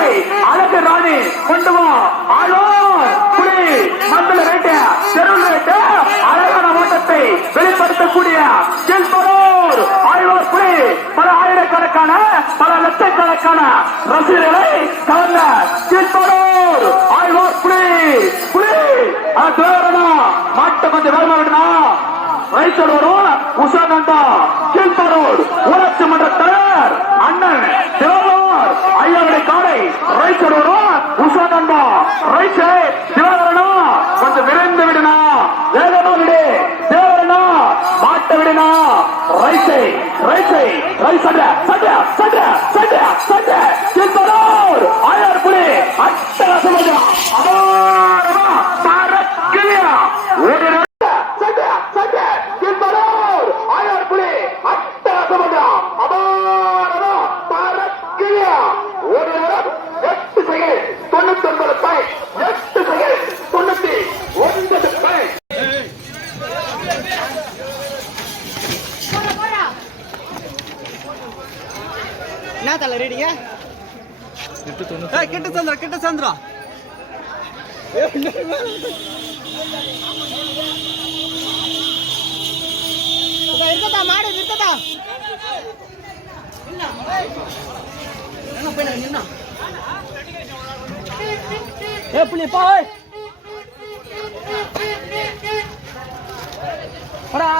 புலி அழகு ராணி கொண்டு வா ஆழ்வார் புலி மண்டல ரேட்டு தெருள் ரேட்டு அழகான ஓட்டத்தை வெளிப்படுத்தக்கூடிய கீழ்பலூர் ஆழ்வார் புலி பல ஆயிரக்கணக்கான பல லட்சக்கணக்கான ரசிகர்களை கவர்ந்த கீழ்பலூர் ஆழ்வார் புலி புலி மாட்ட கொஞ்சம் வேகமா விடுனா ரைத்தோடு வரும் உஷானந்தா கீழ்பலூர் ஊராட்சி மன்ற தலைவர் அண்ணன் தேவர் ஐயாவுடைய காலை ரைத்தோடு வரும் உஷானந்தா ரைட்டு திவாகரனா கொஞ்சம் விரைந்து விடுனா வேகமா விடு தேவரனா மாட்ட விடுனா ரைட்டை ரைட்டை ரைட் சட்ட சட்ட சட்ட சட்ட சட்ட கீழ்பலூர் ஆயார் புலி அட்டகாசமாக அபாரமா பறக்குறியா ஒரு என்ன தல ரீடிங்க கிட்ட சந்திரா இருக்கதா மாடு இருக்கதா புள்ளி போய் போடா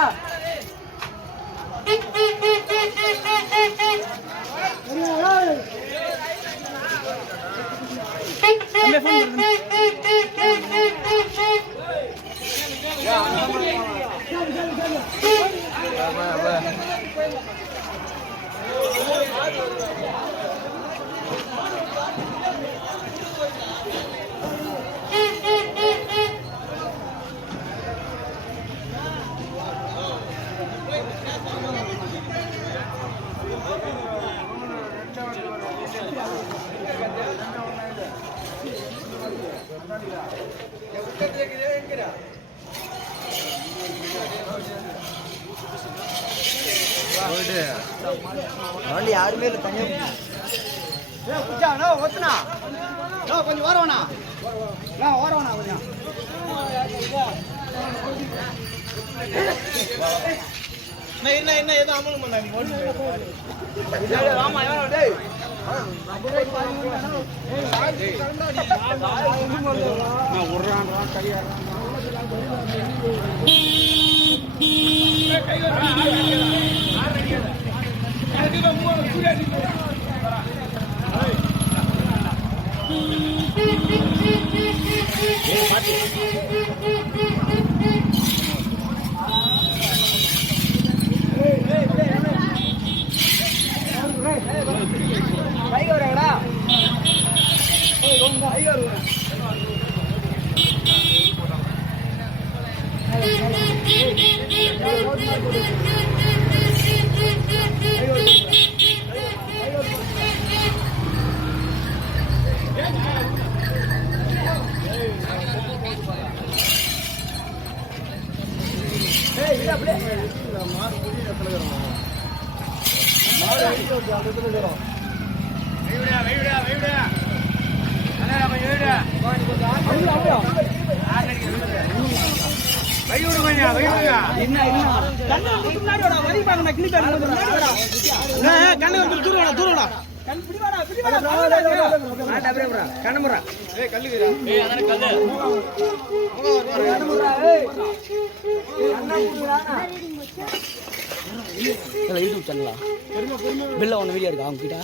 வண்டி யாருமே இல்லை தனியா ஒத்துனா கொஞ்சம் ஓரவனா ஓரவனா கொஞ்சம் என்ன ஏதோ அமலும் பண்ணாங்க யூடியூப் சேனலா பில்ல ஒன்று வீடியோ இருக்கா அவங்க கிட்ட